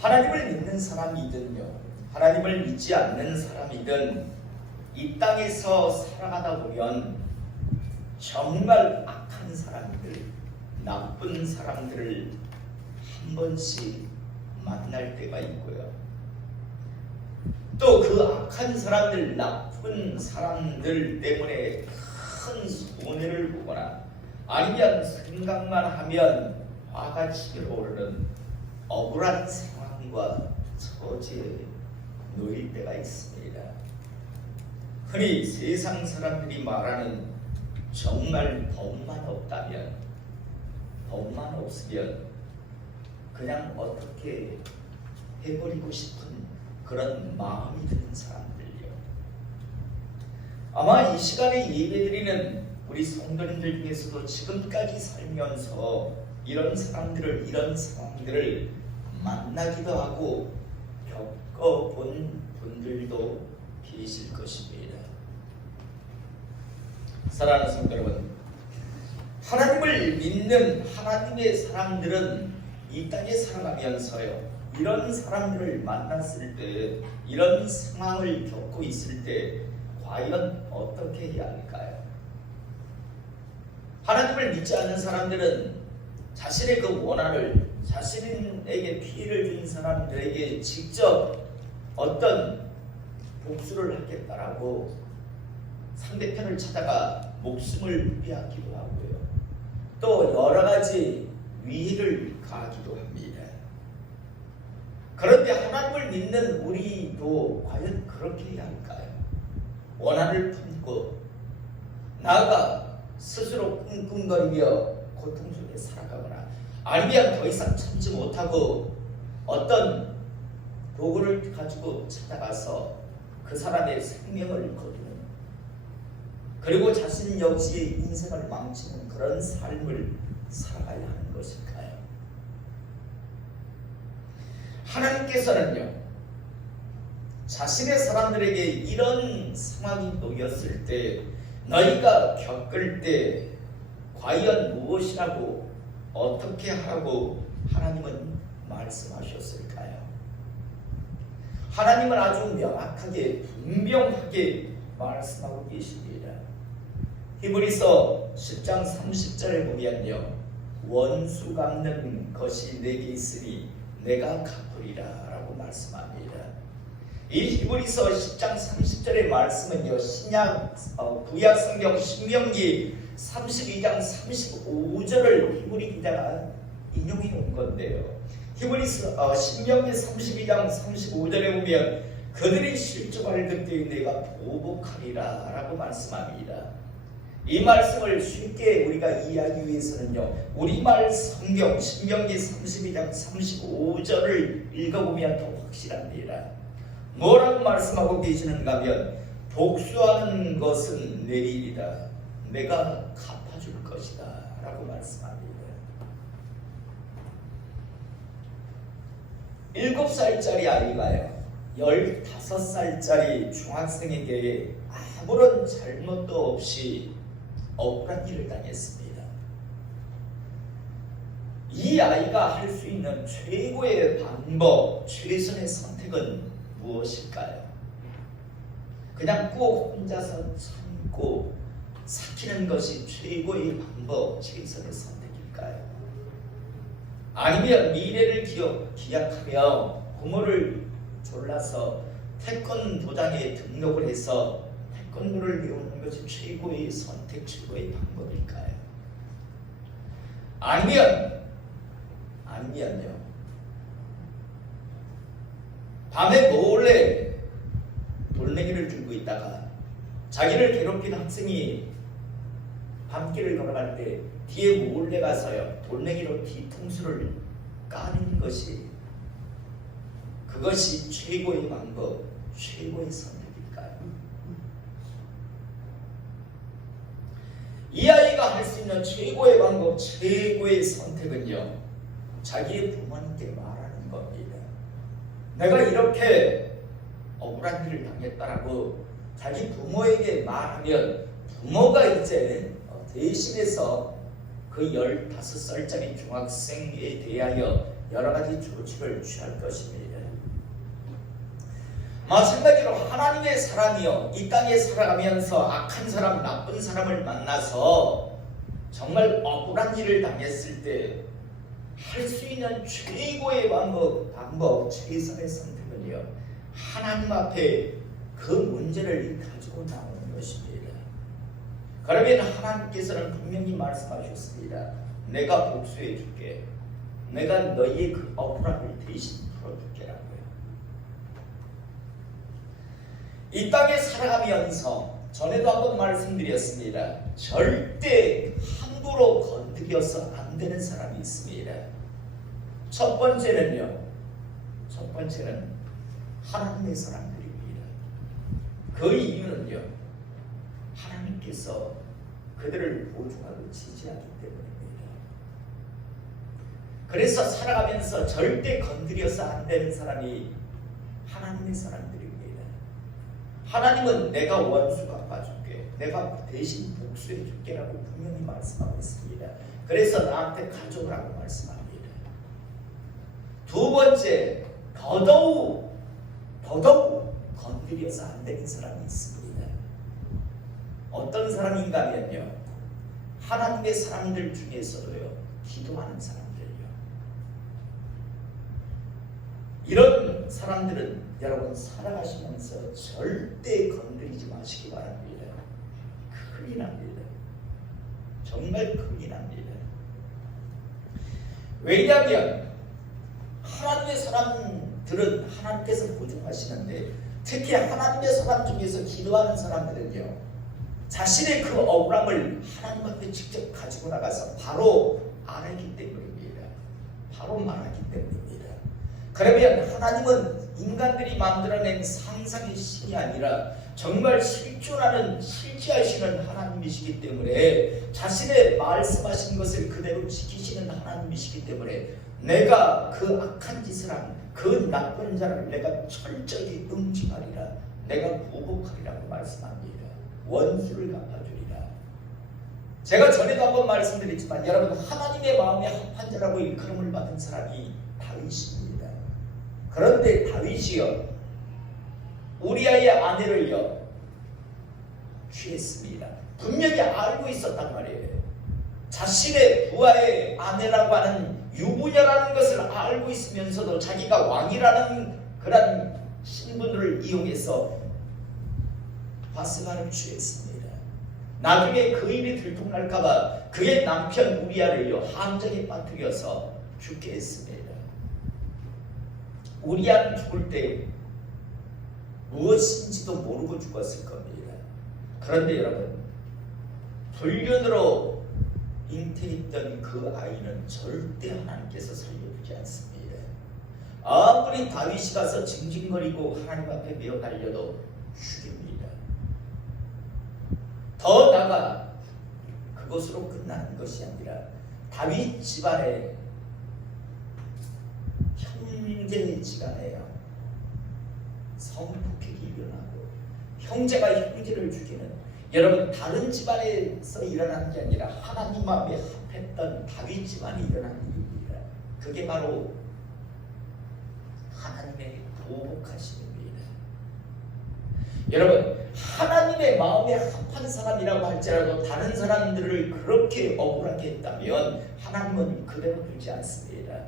하나님을 믿는 사람이든요, 하나님을 믿지 않는 사람이든 이 땅에서 살아가다 보면 정말 악한 사람들, 나쁜 사람들을 한 번씩 만날 때가 있고요. 또 그 악한 사람들, 나쁜 사람들 때문에 큰 손해를 보거나 아니면 생각만 하면 화가 치밀어오르는 억울한 상황과 처지에 놓일 때가 있습니다. 흔히 세상 사람들이 말하는 정말 법만 없다면, 법만 없으면 그냥 어떻게 해버리고 싶은 그런 마음이 드는 사람들이요. 아마 이 시간에 예배드리는 우리 성도님들 중에서도 지금까지 살면서 이런 사람들을, 이런 상황들을 만나기도 하고 겪어본 분들도 계실 것입니다. 사랑하는 성도 여러분, 하나님을 믿는 하나님의 사람들은 이 땅에 살아가면서요, 이런 사람들을 만났을 때, 이런 상황을 겪고 있을 때 과연 어떻게 해야 할까요? 하나님을 믿지 않는 사람들은 자신의 그 원한을, 자신에게 피해를 준 사람들에게 직접 어떤 복수를 하겠다라고 상대편을 찾아가 목숨을 빼앗기도 하고요, 또 여러 가지 위해를 가하기도 합니다. 그런데 하나님을 믿는 우리도 과연 그렇게 해야 할까요? 원한을 품고 나아가 스스로 끙끙거리며 고통 속에 살아가거나 아니면 더 이상 참지 못하고 어떤 도구를 가지고 찾아가서 그 사람의 생명을 거두는, 그리고 자신 역시 인생을 망치는 그런 삶을 살아가야 하는 것일까요? 하나님께서는요, 자신의 사람들에게 이런 상황이 놓였을 때, 너희가 겪을 때 과연 무엇이라고, 어떻게 하라고 하나님은 말씀하셨을까요? 하나님은 아주 명확하게, 분명하게 말씀하고 계십니다. 히브리서 10장 30절에 보면요, 원수 갚는 것이 내게 있으니 내가 갚으리라 라고 말씀합니다. 이 히브리서 10장 30절의 말씀은요, 구약 성경 신명기 32장 35절을 히브리 기자가 인용해 놓은 건데요, 히브리서 신명기 32장 35절에 보면 그들이 실족할 그때 내가 보복하리라 라고 말씀합니다. 이 말씀을 쉽게 우리가 이해하기 위해서는요, 우리말 성경 신명기 32장 35절을 읽어보면 더 확실합니다. 뭐라고 말씀하고 계시는가 하면, 복수하는 것은 내 일이다, 내가 갚아줄 것이다 라고 말씀합니다. 7살짜리 아이가요, 15살짜리 중학생에게 아무런 잘못도 없이 억울한 일을 당했습니다. 이 아이가 할 수 있는 최고의 방법, 최선의 선택은 무엇일까요? 그냥 꼭 혼자서 참고 삭히는 것이 최고의 방법, 최선의 선택일까요? 아니면 미래를 기약하며 부모를 졸라서 태권도장에 등록을 해서 태권도를 배우는 것이 최고의 선택, 최고의 방법일까요? 아니면요, 밤에 몰래 돌멩이를 들고 있다가 자기를 괴롭힌 학생이 밤길을 걸어갈 때 뒤에 몰래 가서요, 돌멩이로 뒤통수를 까는 것이, 그것이 최고의 방법, 최고의 선택일까요? 이 아이가 할 수 있는 최고의 방법, 최고의 선택은요, 자기의 부모님께 말하는 겁니다. 내가 이렇게 억울한 일을 당했다라고 자기 부모에게 말하면 부모가 이제 대신해서 그 15살짜리 중학생에 대하여 여러 가지 조치를 취할 것입니다. 마찬가지로 하나님의 사람이요 이 땅에 살아가면서 악한 사람, 나쁜 사람을 만나서 정말 억울한 일을 당했을 때 할 수 있는 최고의 방법, 최선의 선택은요 하나님 앞에 그 문제를 가지고 나오는 것입니다. 그러면 하나님께서는 분명히 말씀하셨습니다. 내가 복수해 줄게. 내가 너희의 그 억울함을 대신 풀어줄게라고요. 이 땅에 살아가면서 전에도 한번 말씀드렸습니다. 절대 함부로 건드려서 안 되는 사람이 있습니다. 첫 번째는 하나님의 사람들입니다. 그 이유는요 하나님께서 그들을 보존하고 지지하기 때문입니다. 그래서 살아가면서 절대 건드려서 안 되는 사람이 하나님의 사람들입니다. 하나님은 내가 원수 갚아줄게, 내가 대신 복수해줄게 라고 분명히 말씀하고 있습니다. 그래서 나한테 가져오라고 말씀합니다. 두 번째, 더더욱 건드려서 안 되는 사람이 있습니다. 어떤 사람인가 하면요 하나님의 사람들 중에서도요 기도하는 사람들요 이런 사람들은 여러분 살아가시면서 절대 건드리지 마시기 바랍니다. 큰일 납니다. 정말 큰일 납니다. 왜냐하면 하나님의 사람들은 하나님께서 보존하시는데 특히 하나님의 사람 중에서 기도하는 사람들은요 자신의 그 억울함을 하나님 앞에 직접 가지고 나가서 바로 말하기 때문입니다. 바로 말하기 때문입니다. 그러면 하나님은 인간들이 만들어낸 상상의 신이 아니라 정말 실제하시는 하나님이시기 때문에 자신의 말씀하신 것을 그대로 지키시는 하나님이시기 때문에 내가 그 악한 짓을 한 그 나쁜 자를 내가 철저히 응징하리라, 내가 보복하리라고 말씀합니다. 원수를 갚아주리라. 제가 전에도 한번 말씀드렸지만 여러분 하나님의 마음에 합한 자라고 일컬음을 받은 사람이 다윗입니다. 그런데 다윗이요 우리아의 아내를요 취했습니다. 분명히 알고 있었단 말이에요. 자신의 부하의 아내라고 하는 유부녀라는 것을 알고 있으면서도 자기가 왕이라는 그런 신분을 이용해서 바스바를 취했습니다. 나중에 그 일이 들통날까봐 그의 남편 우리아를요 함정에 빠뜨려서 죽게 했습니다. 우리아는 죽을 때 무엇인지도 모르고 죽었을 겁니다. 그런데 여러분 불륜으로 잉태했던 그 아이는 절대 하나님께서 살려주지 않습니다. 아무리 다윗이 가서 징징거리고 하나님 앞에 메어 달려도 죽입니다. 더 나아가 그것으로 끝나는 것이 아니라 다윗 집안에 형제지간에요 성폭행이 일어나고 형제가 형제를 죽이는 여러분 다른 집안에서 일어나는 게 아니라 하나님 마음에 합했던 다윗 집안이 일어난 일입니다. 그게 바로 하나님의 보복하심입니다. 여러분 하나님의 마음에 합한 사람이라고 할지라도 다른 사람들을 그렇게 억울하게 했다면 하나님은 그대로 두지 않습니다.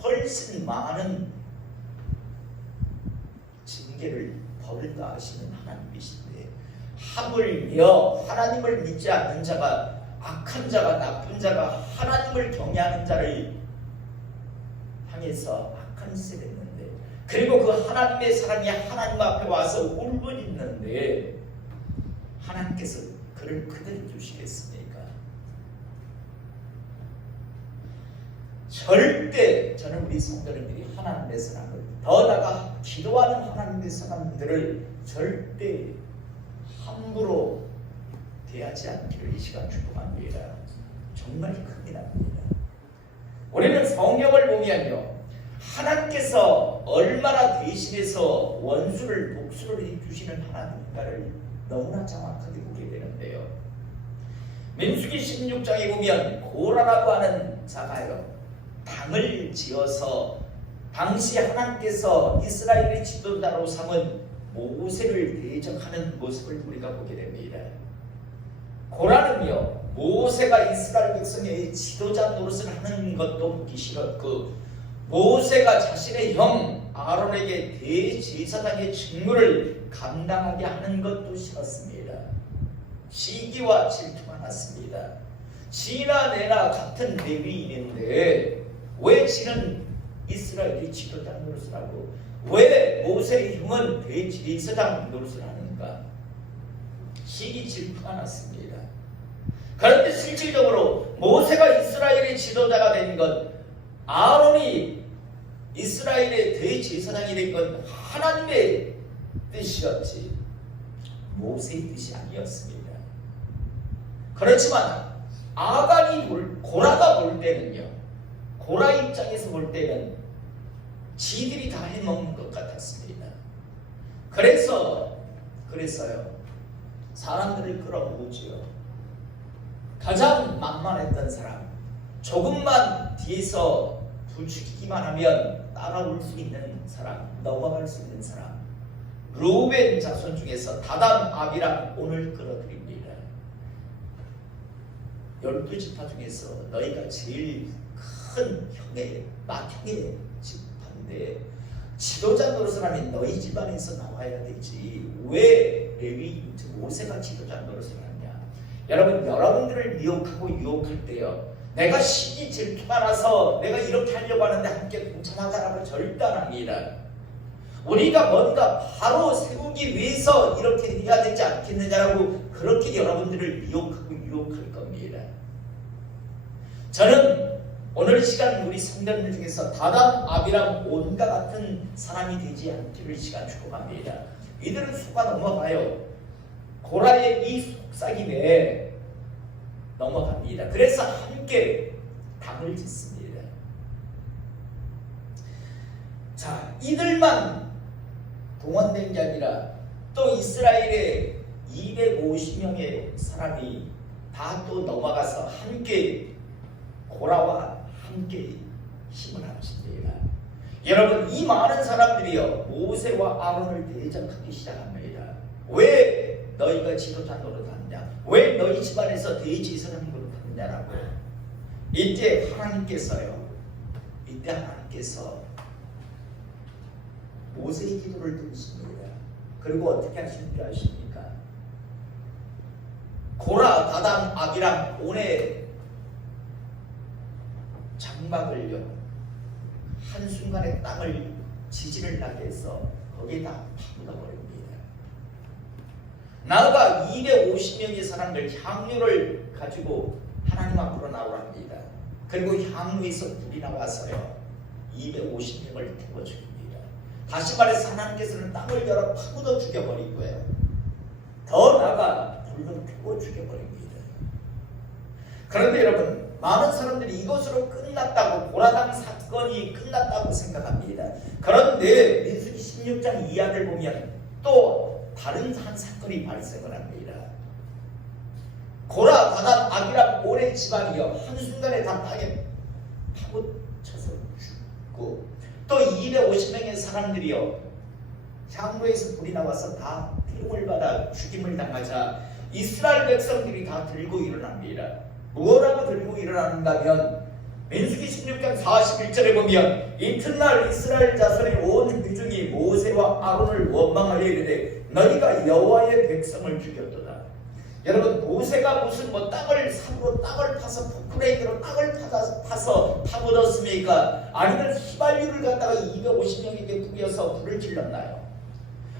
훨씬 많은 징계를 벌을 가하시는 하나님이신데 하물며 하나님을 믿지 않는 자가 악한 자가 나쁜 자가 하나님을 경외하는 자를 향해서 악한 짓을 했는데 그리고 그 하나님의 사랑이 하나님 앞에 와서 울부짖는데 하나님께서 그를 그대로 두시겠습니까? 절대 저는 우리 성도님들이 하나님의 사랑을 더 나아가 기도하는 하나님의 사람들을 절대 함부로 대하지 않기를 이 시간 축복합니다. 정말 큰일 납니다. 우리는 성경을 보면요 하나님께서 얼마나 대신해서 원수를 복수를 해주시는 하나님인가를 너무나 정확하게 보게 되는데요. 민수기 16장에 보면 고라라고 하는 자가요 당을 지어서 당시 하나님께서 이스라엘의 지도자로 삼은 모세를 대적하는 모습을 우리가 보게 됩니다. 고라는요, 모세가 이스라엘 백성의 지도자 노릇을 하는 것도 보기 싫었고, 모세가 자신의 형 아론에게 대제사장의 직무를 감당하게 하는 것도 싫었습니다. 시기와 질투가 났습니다. 지나 내나 같은 레위인인데 왜 지는 이스라엘이 지도자 노릇을 하고 왜 모세의 형은 대제사장 노릇을 하는가? 시기 질투가 났습니다. 그런데 실질적으로 모세가 이스라엘의 지도자가 된 것, 아론이 이스라엘의 대제사장이 된 건 하나님의 뜻이었지 모세의 뜻이 아니었습니다. 그렇지만 고라가 볼 때는요, 고라 입장에서 볼 때는 지들이 다 해먹는 것 같았습니다. 그래서요 사람들을 끌어모으지요. 가장 만만했던 사람, 조금만 뒤에서 부추기기만 하면 따라올 수 있는 사람, 넘어갈 수 있는 사람, 루벤 자손 중에서 다단, 아비람 오늘 끌어드립니다. 12지파 중에서 너희가 제일 큰 형의 맏형의 지파인데 지도자 노릇을 하면 너희 집안에서 나와야 되지 왜 레위 모세가 지도자 노릇을 하냐. 여러분들을 미혹하고 유혹할 때요, 내가 시기 질투가 나서 내가 이렇게 하려고 하는데 함께 동참하자라고 절대 안 합니다. 우리가 뭔가 바로 세우기 위해서 이렇게 해야 되지 않겠느냐라고 그렇게 여러분들을 미혹하고 유혹할 겁니다. 저는 오늘 시간 우리 성도들 중에서 다단, 아비람, 온과 같은 사람이 되지 않기를 시간 축복합니다. 이들은 속아 넘어가요. 고라의 이 속삭임에 넘어갑니다. 그래서 함께 당을 짓습니다. 자, 이들만 동원된 게 아니라 또 이스라엘의 250명의 사람이 다 또 넘어가서 함께 고라와 함께 힘을 합칩니다. 여러분, 이 많은 사람들이요 모세와 아론을 대적하기 시작합니다. 왜 너희가 지도자 노릇하느냐? 왜 너희 집안에서 대제사장 노릇하느냐라고. 이때 하나님께서 모세의 기도를 들으십니다. 그리고 어떻게 하시는 줄 아십니까? 고라, 다단, 아비람, 온의 장막을요 한순간에 땅을 지진을 나게 해서 거기에다 파묻어버립니다. 나아가 250명의 사람들 향유를 가지고 하나님 앞으로 나오랍니다. 그리고 향유에서 불이 나와서요 250명을 태워 죽입니다. 다시 말해서 하나님께서는 땅을 열어 파묻어 죽여버리고요, 더 나아가 불로 태워 죽여버립니다. 그런데 여러분, 많은 사람들이 이것으로 끝났다고, 고라당 사건이 끝났다고 생각합니다. 그런데 민수기 16장 이하를 보면 또 다른 한 사건이 발생을 합니다. 고라, 다단, 아비람, 온의 집안이요 한순간에 다 땅에 파묻혀서 죽고, 또 250명의 사람들이요 향로에서 불이 나와서 다 태움을 받아 죽임을 당하자 이스라엘 백성들이 다 들고 일어납니다. 뭐라고 들고 일어나는가 하면 민수기 16장 41절에 보면 이튿날 이스라엘 자손의 온 회중이 모세와 아론을 원망하여 이르되 너희가 여호와의 백성을 죽였도다. 여러분, 모세가 무슨 땅을 삽으로 땅을 파서 포크레인으로 땅을 파서 파묻었습니까? 아니면 휘발유를 갖다가 250명에게 뿌려서 불을 질렀나요?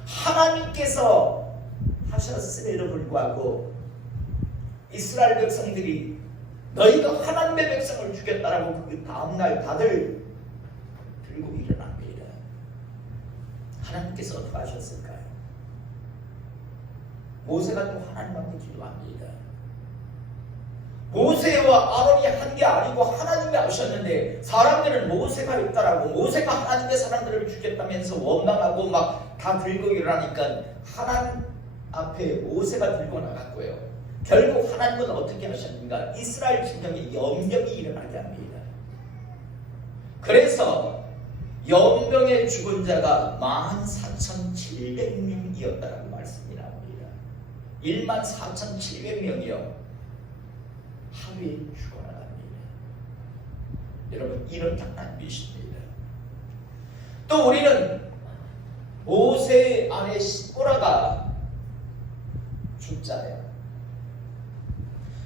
하나님께서 하셨음에도 불구하고 이스라엘 백성들이 너희가 하나님의 백성을 죽였다라고 그 다음날 다들 들고 일어납니다. 하나님께서 어떻게 하셨을까요? 모세가 또 하나님 앞에 기도합니다. 모세와 아론이 한 게 아니고 하나님이 하셨는데 사람들은 모세가 했다라고, 모세가 하나님의 사람들을 죽였다면서 원망하고 막 다 들고 일어나니까 하나님 앞에 모세가 들고 나갔고요. 결국 하나님은 어떻게 하셨는가? 이스라엘 진영에 연병이 일어나게 합니다. 그래서 연병에 죽은 자가 14,700명이었다라고 말씀이 나옵니다. 14,700명이요. 하루에 죽어나갑니다. 여러분, 이런 하나님이십니다. 또 우리는 모세 아내 시보라가 죽잖아요.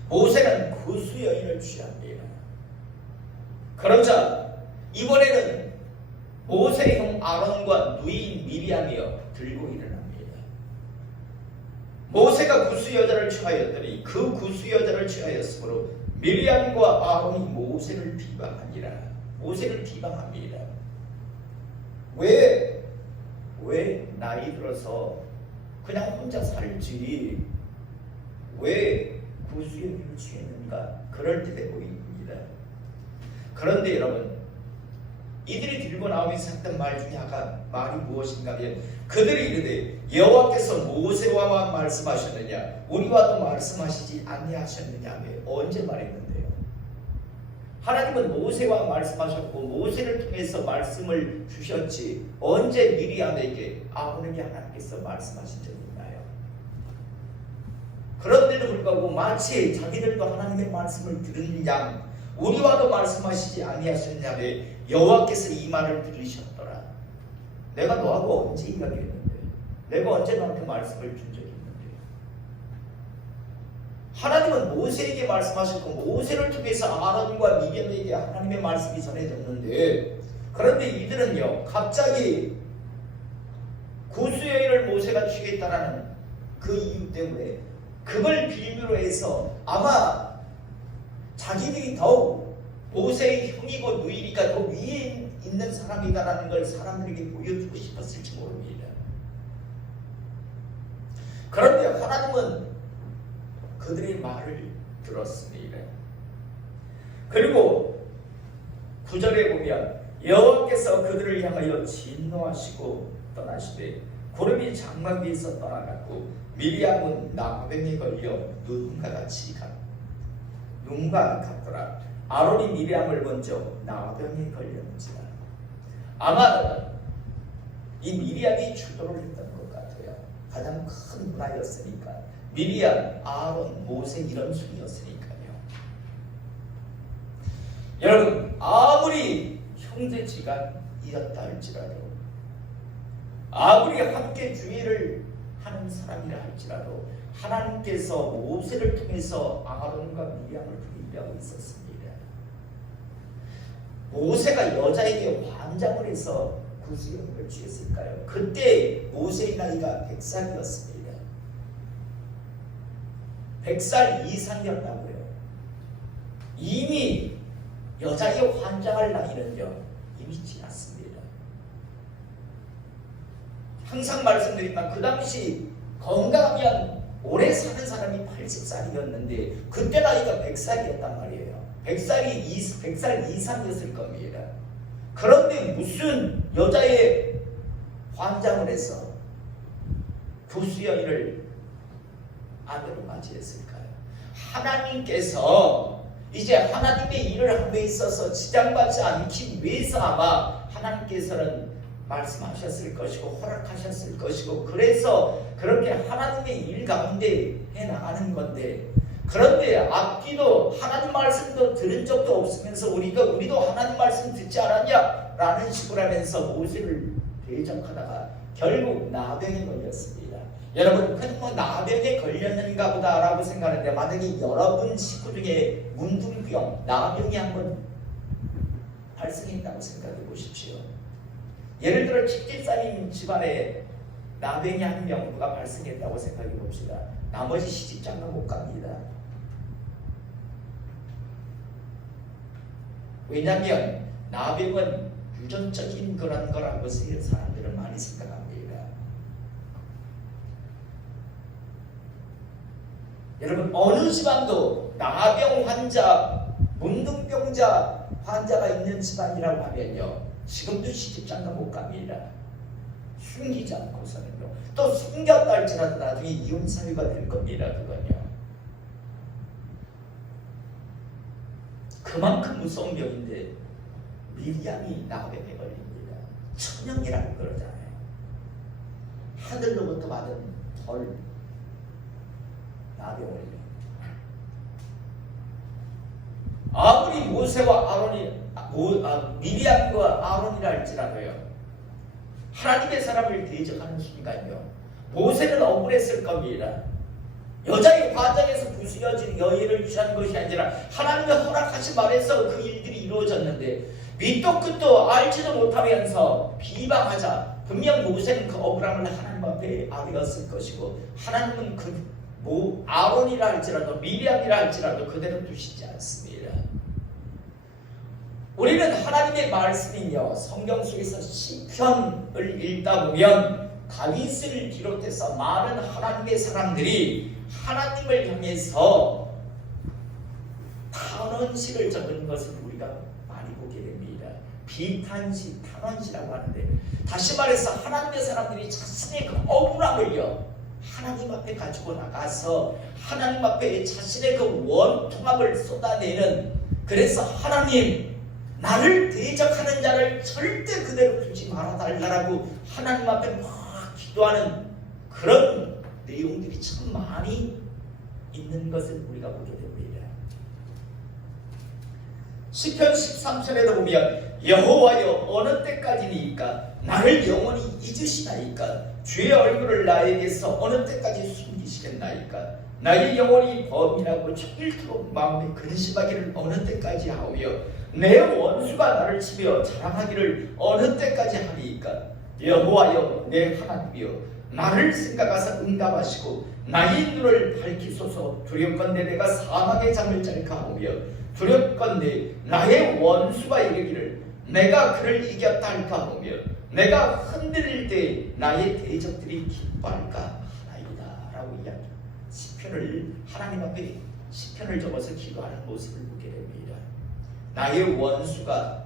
모세는 구수 여인을 취합니다. 그러자 이번에는 모세의 형 아론과 누이인 미리암이여 들고 일어납니다. 모세가 구수 여자를 취하였더니 그 구수 여자를 취하였으므로 미리암과 아론이 모세를 비방하니라. 모세를 비방합니다. 왜 나이 들어서 그냥 혼자 살지 왜 구수여인을 취했는가? 그럴 때 되고 있습니다. 그런데 여러분, 이들이 들고 나오면서 했던 말 중에 말이 무엇인가 하면 그들이 이르되 여호와께서 모세와만 말씀하셨느냐 우리와도 말씀하시지 아니하셨느냐. 언제 말했는데요? 하나님은 모세와 말씀하셨고 모세를 통해서 말씀을 주셨지 언제 미리암에게 아론에게 하나님께서 말씀하신 적이 있나요? 그런데도 불구하고 마치 자기들도 하나님의 말씀을 들은 양 우리와도 말씀하시지 아니하셨냐며 여호와께서 이 말을 들으셨더라. 내가 너하고 언제 이야기했는데? 내가 언제 너한테 말씀을 준 적이 있는데? 하나님은 모세에게 말씀하셨고 모세를 통해서 아론과 미리암에게 하나님의 말씀이 전해졌는데 그런데 이들은요 갑자기 구수여인을 모세가 취했다라는 그 이유 때문에 그걸 빌미로 해서 아마 자기들이 더욱 모세의 형이고 누이니까 더 위에 있는 사람이다라는 걸 사람들에게 보여주고 싶었을지 모릅니다. 그런데 하나님은 그들의 말을 들었습니다. 그리고 9절에 보면 여호와께서 그들을 향하여 진노하시고 떠나시되 구름이 장막 위에서 떠나갔고 미리암은 나병에 걸려 눈과 같더라. 아론이 미리암을 먼저 나병에 걸렸는지라. 아마 이 미리암이 주도를 했던 것 같아요. 가장 큰 문화였으니까. 미리암, 아론, 모세 이런 순이었으니까요. 여러분 아무리 형제지간이었다 할지라도 아무리 함께 주의를 하는 사람이라 할지라도 하나님께서 모세를 통해서 아론과 미리암을 분별하고 있었습니다. 모세가 여자에게 환장을 해서 구수여인을 취했을까요? 그때 모세의 나이가 100살이었습니다. 100살 이상이었다고요. 이미 여자의 환장할 나이는요 이미 지났습니다. 항상 말씀드리지만 그 당시 건강하면 오래 사는 사람이 80살이었는데 그때 나이가 100살이었단 말이에요. 100살 이상이었을 겁니다. 그런데 무슨 여자의 환장을 해서 구수여인을 아내로 맞이했을까요? 하나님께서 이제 하나님의 일을 함에 있어서 지장받지 않기 위해서 아마 하나님께서는 말씀하셨을 것이고 허락하셨을 것이고 그래서 그렇게 하나님의 일 가운데 해나가는 건데 그런데 앞뒤도 하나님 말씀도 들은 적도 없으면서 우리도 하나님 말씀 듣지 않았냐? 라는 식으로 하면서 모세를 대적하다가 결국 나병에 걸렸습니다. 여러분 그냥 나병에 걸렸는가 보다 라고 생각하는데 만약에 여러분 식구 중에 문둥병, 나병이 한번 발생했다고 생각해 보십시오. 예를 들어 집집살인 집안에 나병이 한 명부가 발생했다고 생각해 봅시다. 나머지 시집장가 못 갑니다. 왜냐하면 나병은 유전적인 그런 거라고 사람들은 많이 생각합니다. 여러분 어느 집안도 나병 환자, 문둥병자 환자가 있는 집안이라고 하면요 지금도 시집장가 못 갑니다. 숨기지 않고서는요. 또 숨겼다 할지라도 나중에 이혼 사유가 될 겁니다. 그건요. 그만큼 무서운 병인데 미리암이 나갑에 걸립니다. 천형이라고 그러잖아요. 하늘로부터 받은 벌, 나병 걸려. 아무리 모세와 아론이 미리암과 아론이라 할지라도요, 하나님의 사람을 대적하는 순간요, 모세는 억울했을 겁니다. 여자의 과정에서 부수여진 여인을 취한 것이 아니라 하나님의 허락하신 말에서 그 일들이 이루어졌는데 밑도 끝도 알지도 못하면서 비방하자 분명 모세는 그 억울함을 하나님 앞에 아뢰었을 것이고, 하나님은 아론이라 할지라도 미리암이라 할지라도 그대로 두시지 않습니다. 우리는 하나님의 말씀이며 성경 속에서 시편을 읽다 보면 다윗을 비롯해서 많은 하나님의 사람들이 하나님을 향해서 탄원시를 적은 것을 우리가 많이 보게 됩니다. 비탄시, 탄원시라고 하는데, 다시 말해서 하나님의 사람들이 자신의 그 억울함을요 하나님 앞에 가지고 나가서 하나님 앞에 자신의 그 원통함을 쏟아내는, 그래서 하나님 나를 대적하는 자를 절대 그대로 두지 말아달라고 하나님 앞에 막 기도하는 그런 내용들이 참 많이 있는 것을 우리가 보게 됩니다. 시편 13편에도 보면 여호와여 어느 때까지니까 나를 영원히 잊으시나이까 주의 얼굴을 나에게서 어느 때까지 숨기시겠나이까 나의 영혼이 범인하고 청일토록 마음에 근심하기를 어느 때까지 하오며 내 원수가 나를 치며 자랑하기를 어느 때까지 하리이까 여호와여 내 하나님이여 나를 생각하사 응답하시고 나의 눈을 밝히소서. 두렵건대 내가 사망의 잠을 잘까 하오며 두렵건대 나의 원수가 이르기를 내가 그를 이겼다 할까 하오며 내가 흔들릴 때 나의 대적들이 기뻐할까 하나이다 라고 이야기. 시편을 하나님 앞에 시편을 적어서 기도하는 모습을 보게 됩니다. 나의 원수가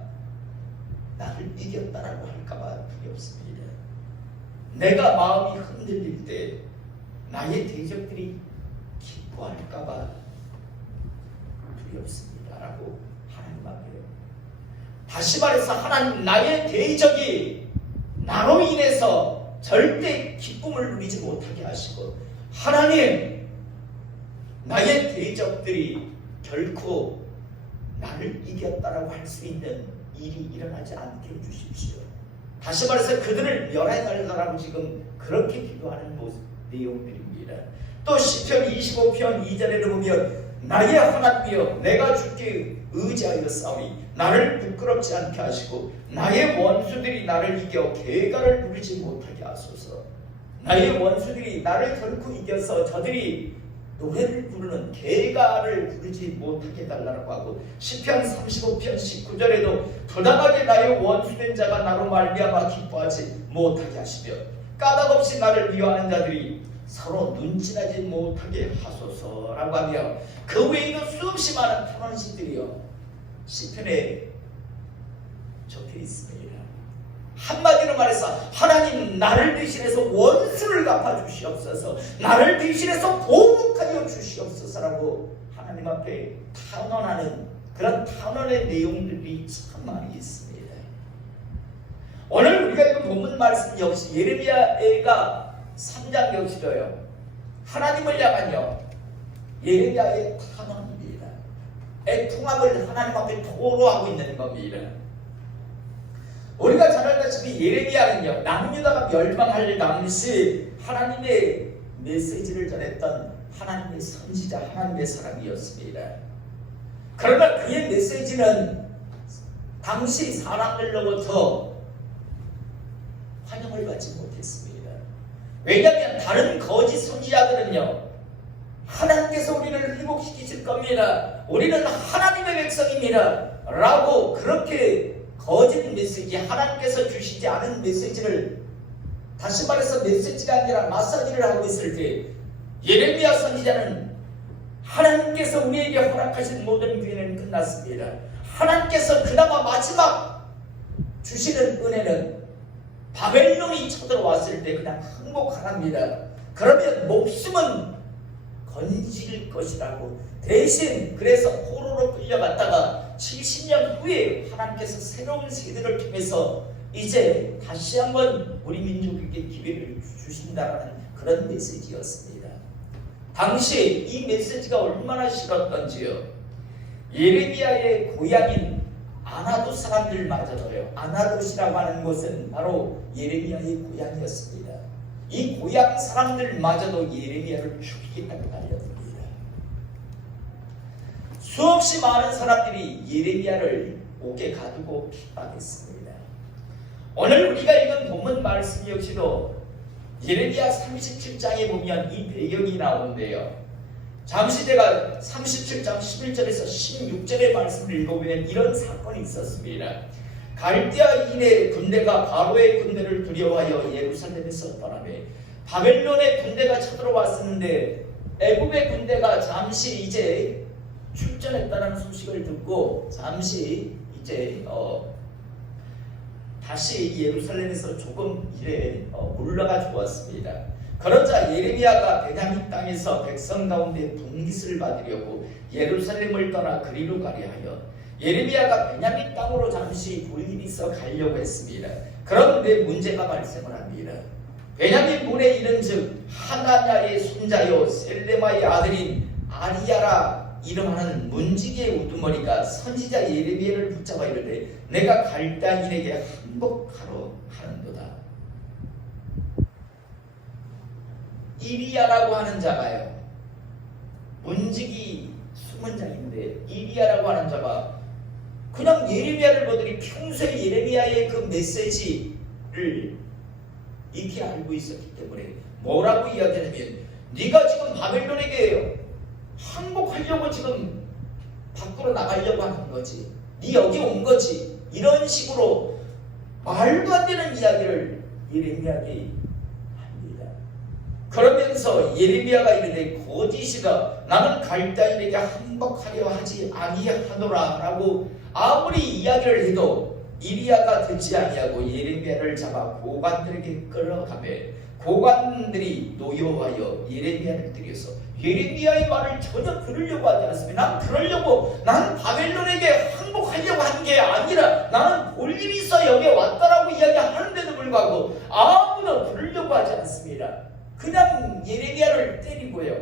나를 이겼다라고 할까봐 두렵습니다. 내가 마음이 흔들릴 때 나의 대적들이 기뻐할까봐 두렵습니다라고 하나님 앞에. 다시 말해서 하나님 나의 대적이 나로 인해서 절대 기쁨을 누리지 못하게 하시고, 하나님 나의 대적들이 결코 나를 이겼다라고 할 수 있는 일이 일어나지 않게 해주십시오. 다시 말해서 그들을 멸해달라고 지금 그렇게 기도하는 내용들입니다. 또 시편 25편 2절에도 보면 나의 하나님이여 내가 주께 의지하여 싸우니 나를 부끄럽지 않게 하시고 나의 원수들이 나를 이겨 계가를 누리지 못하게 하소서. 나의 원수들이 나를 결코 이겨서 저들이 노래를 부르는 계가를 부르지 못하게 해달라고 하고, 시편 35편 19절에도 부당하게 나의 원수된 자가 나로 말미암아 기뻐하지 못하게 하시며 까닭없이 나를 미워하는 자들이 서로 눈치나지 못하게 하소서라고 하며, 그 외에도 수없이 많은 탄원시들이요 시편에 적혀 있습니다. 한마디로 말해서 하나님 나를 대신해서 원수를 갚아주시옵소서, 나를 대신해서 보복하여 주시옵소서라고 하나님 앞에 탄원하는 그런 탄원의 내용들이 참 많이 있습니다. 오늘 우리가 읽은 본문 말씀 역시 예레미야가 3장 역시도요 하나님을 향한요 예레미야의 탄원입니다. 애통함을 하나님 앞에 토로하고 있는 겁니다. 우리가 잘 알다시피 예레미야는요 남유다가 멸망할 당시 하나님의 메시지를 전했던 하나님의 선지자, 하나님의 사람이었습니다. 그러나 그의 메시지는 당시 사람들로부터 환영을 받지 못했습니다. 왜냐하면 다른 거짓 선지자들은요 하나님께서 우리를 회복시키실 겁니다, 우리는 하나님의 백성입니다 라고 그렇게 거짓 메시지, 하나님께서 주시지 않은 메시지를, 다시 말해서 메시지가 아니라 마사지를 하고 있을 때 예레미야 선지자는 하나님께서 우리에게 허락하신 모든 기회는 끝났습니다, 하나님께서 그나마 마지막 주시는 은혜는 바벨론이 쳐들어왔을 때 그냥 항복하랍니다. 그러면 목숨은 건질 것이라고, 대신 그래서 포로로 끌려갔다가 70년 후에 하나님께서 새로운 세대를 통해서 이제 다시 한번 우리 민족에게 기회를 주신다는 그런 메시지였습니다. 당시에 이 메시지가 얼마나 싫었던지요. 예레미야의 고향인 아나도 사람들마저도요. 아나도시라고 하는 곳은 바로 예레미야의 고향이었습니다. 이 고향 사람들마저도 예레미야를 죽이겠다고 달려듭니다. 수없이 많은 사람들이 예레미야를 옥에 가두고 핍박했습니다. 오늘 우리가 읽은 본문 말씀 역시도 예레미야 37장에 보면 이 배경이 나오는데요. 잠시 제가 37장 11절에서 16절의 말씀을 읽어보면 이런 사건이 있었습니다. 갈대아인의 군대가 바로의 군대를 두려워하여 예루살렘에서 떠나매 바벨론의 군대가 쳐들어왔었는데 애굽의 군대가 잠시 이제 출전했다는 소식을 듣고 잠시 이제 다시 예루살렘에서 조금 이래 물러가 주었습니다. 그러자 예레미야가 베냐민 땅에서 백성 가운데 분깃을 받으려고 예루살렘을 떠나 그리로 가려 하여 예레미야가 베냐민 땅으로 잠시 불일이 있어 가려고 했습니다. 그런데 문제가 발생을 합니다. 베냐민 문에 이른즉 하나냐의 손자요 셀레마의 아들인 아리야라 이름하는 문지기의 우두머리가 선지자 예레미야를 붙잡아 이르되 내가 갈대아인에게 항복하러 하는도다. 이리야라고 하는 자가요. 문지기 수문장인데 이리야라고 하는 자가 그냥 예레미야를 보더니 평소에 예레미야의 그 메시지를 익히 알고 있었기 때문에 뭐라고 이야기하냐면 네가 지금 바벨론에게 항복하려고 지금 밖으로 나가려고 하는 거지. 네 여기 온 거지. 이런 식으로 말도 안 되는 이야기를 예레미야에게 합니다. 그러면서 예레미야가 이르되 거짓이다. 나는 갈대아인에게 항복하려 하지 아니하노라 라고 아무리 이야기를 해도 이리야가 듣지 아니하고 예레미야를 잡아 고관들에게 끌어가매 고관들이 노여워하여 예레미야를 들여서 예레미야의 말을 전혀 들으려고 하지 않습니다. 난 바벨론에게 항복하려고 한 게 아니라 나는 볼 일이 있어 여기 왔다라고 이야기하는데도 불구하고 아무도 들으려고 하지 않습니다. 그냥 예레미야를 때리고요.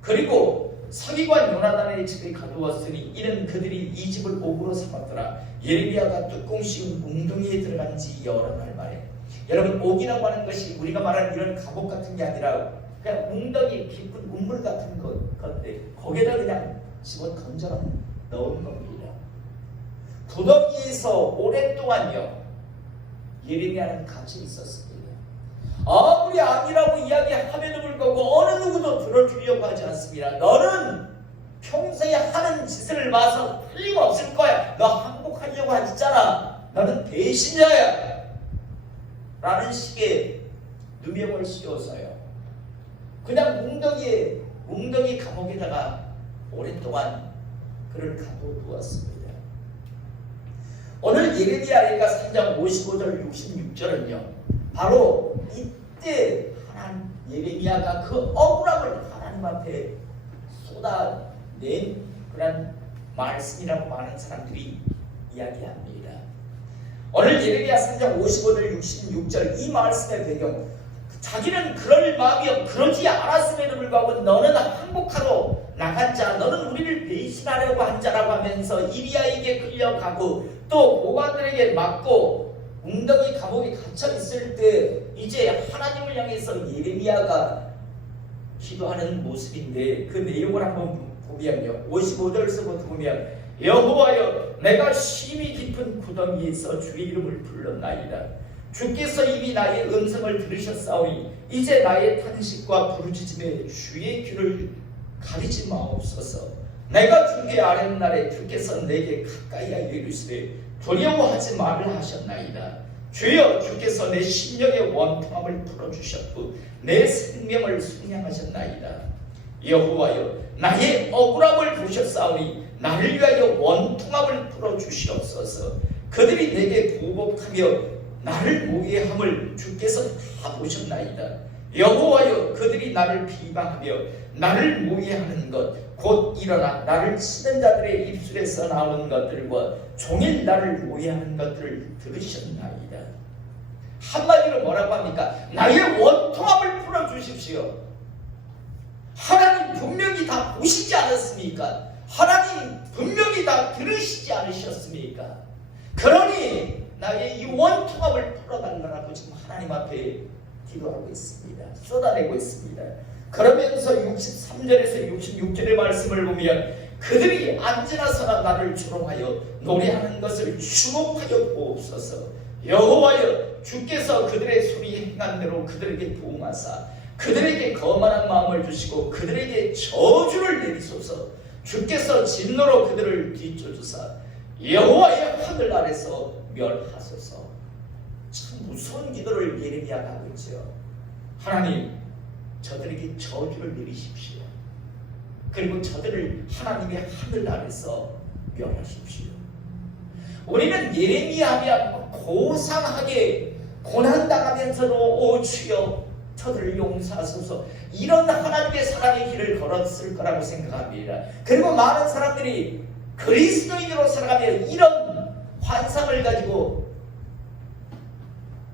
그리고 서기관 요나단의 집에 가두었으니 이는 그들이 이 집을 옥으로 삼았더라. 예레미야가 뚜껑 씌운 웅덩이에 들어간 지 여러 날 만에. 여러분 옥이라고 하는 것이 우리가 말하는 이런 감옥 같은 게 아니라 그냥 웅덩이 깊은 우물 같은 건데 거기에다 그냥 집어 던져 넣은 겁니다. 구덩이에서 오랫동안요 예레미야는 갇혀 있었습니다. 아무리 아니라고 이야기함에도 불구하고 어느 누구도 들어주려고 하지 않습니다. 너는 평소에 하는 짓을 봐서 틀림없을 거야. 너 항복하려고 하잖아. 너는 배신자야. 라는 식의 누명을 씌워서요. 그냥 웅덩이 감옥에다가 오랫동안 그를 가둬두었습니다. 오늘 예레미야가 3장 55절 66절은요. 바로 이때 예레미야가 그 억울함을 하나님 앞에 쏟아낸 그런 말씀이라고 많은 사람들이 이야기합니다. 오늘 예레미야 3장 55절 66절 이 말씀의 배경 자기는 그럴 마음이 그러지 않았음에도 불구하고 너는 항복하러 나간 자 너는 우리를 배신하려고 한 자라고 하면서 이리야에게 끌려가고 또 고관들에게 맞고 웅덩이 감옥에 갇혀 있을 때 이제 하나님을 향해서 예레미야가 기도하는 모습인데 그 내용을 한번 보면요 55절서부터 보면 여호와여 내가 심히 깊은 구덩이에서 주의 이름을 불렀나이다. 주께서 이미 나의 음성을 들으셨사오니 이제 나의 탄식과 부르짖음에 주의 귀를 가리지 마옵소서. 내가 주의 아랫날에 주께서 내게 가까이하여 이르시되 두려워하지 말을 하셨나이다. 주여 주께서 내 심령의 원통함을 풀어주셨고 내 생명을 순양하셨나이다. 여호와여 나의 억울함을 보셨사오니 나를 위하여 원통함을 풀어주시옵소서. 그들이 내게 보복하며 나를 모해함을 주께서 다 보셨나이다. 여호와여, 그들이 나를 비방하며 나를 모해하는 것 곧 일어나 나를 치는 자들의 입술에서 나오는 것들과 종일 나를 모해하는 것들을 들으셨나이다. 한마디로 뭐라고 합니까? 나의 원통함을 풀어주십시오. 하나님 분명히 다 보시지 않았습니까? 하나님 분명히 다 들으시지 않으셨습니까? 그러니 나의 이 원통함을 풀어달라고 지금 하나님 앞에 기도하고 있습니다. 쏟아내고 있습니다. 그러면서 63절에서 66절의 말씀을 보면 그들이 앉으나 서나 나를 조롱하여 노래하는 것을 주목하여 보옵소서. 여호와여, 주께서 그들의 소리 행한 대로 그들에게 부응하사 그들에게 거만한 마음을 주시고 그들에게 저주를 내리소서. 주께서 진노로 그들을 뒤쫓으사 여호와의 하늘 아래서 멸하소서. 참 무서운 기도를 예레미야가 하고 있죠. 하나님, 저들에게 저주를 내리십시오. 그리고 저들을 하나님의 하늘 아래서 멸하십시오. 우리는 예레미야 하면 고상하게 고난당하면서도 오 주여 저들을 용서하소서, 이런 하나님의 사랑의 길을 걸었을 거라고 생각합니다. 그리고 많은 사람들이 그리스도인으로 살아가며 이런 환상을 가지고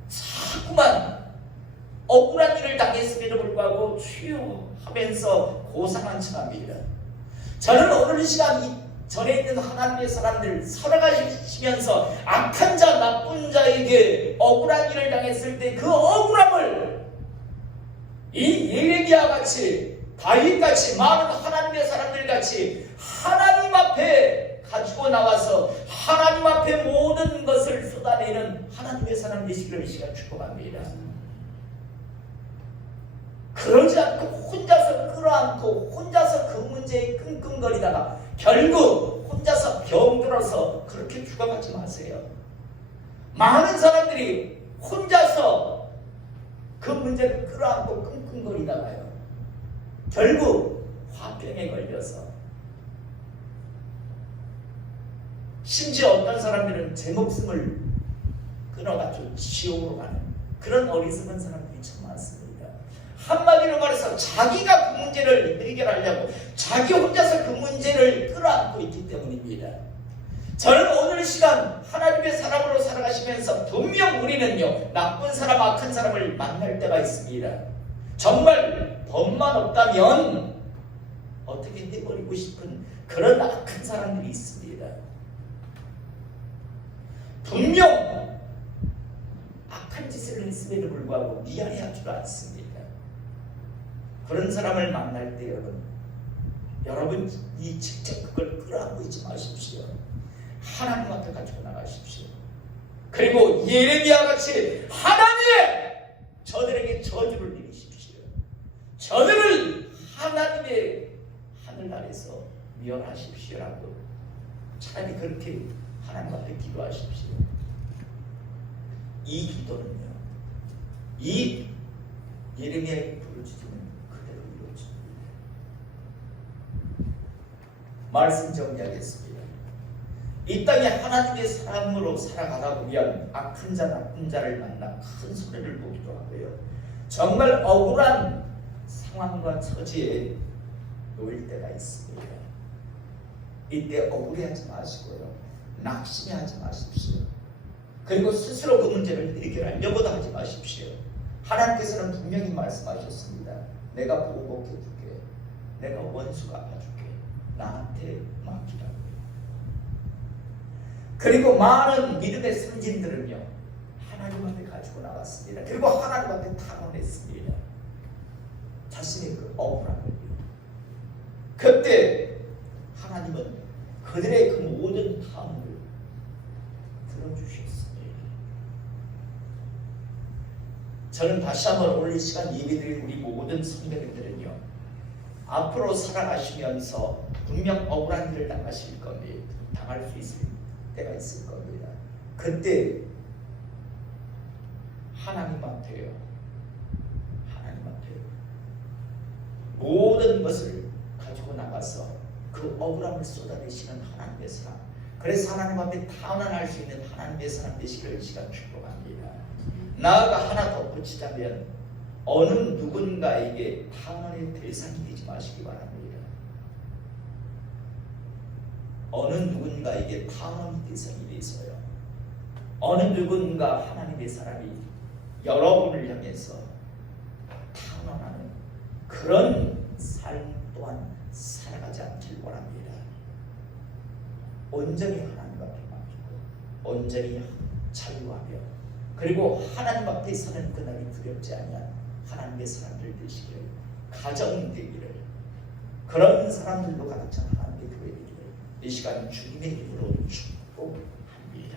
자꾸만 억울한 일을 당했음에도 불구하고 주여 하면서 고상한 척합니다. 저는 오늘 시간 이 전에 있는 하나님의 사람들 살아가시면서 악한 자, 나쁜 자에게 억울한 일을 당했을 때 그 억울함을 이 예레미야 같이 다윗 같이 많은 하나님의 사람들 같이 하나님 앞에 가지고 나와서 하나님 앞에 모든 것을 쏟아내는 하나님의 사람 되시기를 이 시간 축복합니다. 그러지 않고 혼자서 끌어안고 혼자서 그 문제에 끙끙거리다가 결국 혼자서 병들어서 그렇게 죽어가지 마세요. 많은 사람들이 혼자서 그 문제를 끌어안고 끙끙거리다가요 결국 화병에 걸려서, 심지어 어떤 사람들은 제 목숨을 끊어가지고 지옥으로 가는 그런 어리석은 사람들이 참 많습니다. 한마디로 말해서 자기가 그 문제를 해결하려고 자기 혼자서 그 문제를 끌어안고 있기 때문입니다. 저는 오늘 시간 하나님의 사람으로 살아가시면서 분명 우리는요 나쁜 사람, 악한 사람을 만날 때가 있습니다. 정말 법만 없다면 어떻게 해버리고 싶은 그런 악한 사람들이 있습니다. 분명 악한 짓을 했음에도 불구하고 미안해할 줄 않습니다. 그런 사람을 만날 때 여러분이 직접 그걸 끌어안고 있지 마십시오. 하나님 앞에 가지고 나가십시오. 그리고 예레미야 같이 하나님, 저들에게 저주를 내리십시오. 저들을 하나님의 하늘 아래서 멸하십시오라고 차라리 그렇게 하나님 앞에 기도하십시오. 이 기도는요, 이 예레미야의 부르짖음은 그대로 이루어집니다. 말씀 정리하겠습니다. 이 땅에 하나님의 사람으로 살아가다 보면 악한 자, 나쁜 자를 만나 큰 소리를 보기도 하고요, 정말 억울한 상황과 처지에 놓일 때가 있습니다. 이때 억울해하지 마시고요, 낙심하지 마십시오. 그리고 스스로 그 문제를 해결하려고도 하지 마십시오. 하나님께서는 분명히 말씀하셨습니다. 내가 보복해줄게. 내가 원수 갚아줄게. 나한테 맡기라고. 그리고 많은 믿음의 선진들은요 하나님 앞에 가지고 나갔습니다. 그리고 하나님 앞에 탄원했습니다. 자신의 그 억울함을요. 그때 하나님은 그들의 그 모든 탐을 들어주셨습니다. 저는 다시 한번 오늘 이 시간 예배드린 우리 모든 성도님들은요 앞으로 살아가시면서 분명 억울한 일을 당하실 겁니다. 당할 수 있을 때가 있을 겁니다. 그때 하나님 앞에요, 하나님 앞에 모든 것을 가지고 나가서 그 억울함을 쏟아내시는 하나님의 사람, 그래서 하나님 앞에 탄원할 수 있는 하나님의 사람 되시기를 이 시간 축복합니다. 나아가 하나 덧붙이자면 어느 누군가에게 탄원의 대상이 되지 마시기 바랍니다. 어느 누군가에게 탄원의 대상이 돼서요. 어느 누군가 하나님의 사람이 여러분을 향해서 탄원하는 그런 삶 또한 살아가지 않길 원합니다. 온전히 하나님 앞에 맡기고 온전히 자유하며 그리고 하나님 앞에 서는 그날이 두렵지 아니한 하나님의 사람들 되시기를, 가정 되기를, 그런 사람들로 가득 찬 하나님의 교회 되기를 이 시간 주님의 이름으로 축복합니다.